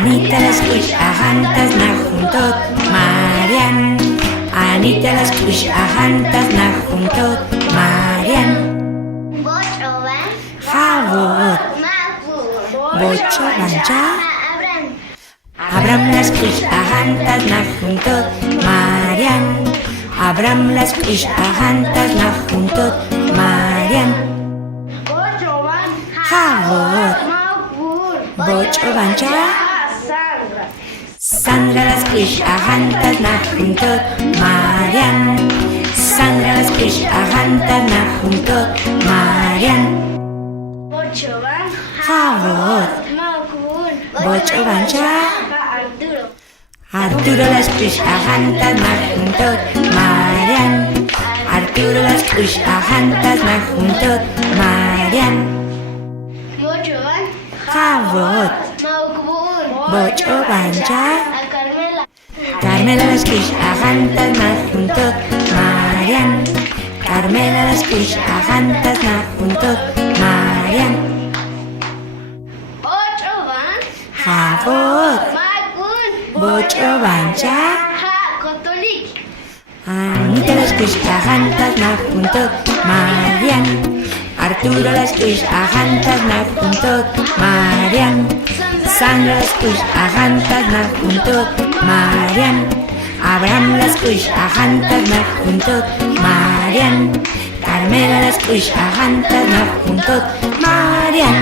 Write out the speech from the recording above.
Anita l'escuix ahantas na juntot Marian. Anita l'escuix ahantas na juntot Marian. Havot Bocho bancha Abram l'escuix ahantas na juntot Marian. Abram l'escuix ahantas na juntot Marian. Havot Bocho bancha Sandra l'escuix ahantas na juntot Marian. Sandra l'escuix ahantas na juntot Marian. Havot Bocho bancha Arturo l'escuix ahantas na juntot Marian. Arturo l'escuix ahantas na juntot Marian. Havot Bocho bancha Carmela l'escuix ahantas na juntot Marian. Carmela l'escuix ahantas na juntot Marian. Havot Bocho bancha Anita l'escuix ahantas na juntot Marian. Arturo l'escuix ahantas na juntot Marian. Sandra l'escuix ahantas na juntot Marian. Abram l'escuix ahantas na juntot Marian. Carmela l'escuix ahantas na juntot Marian.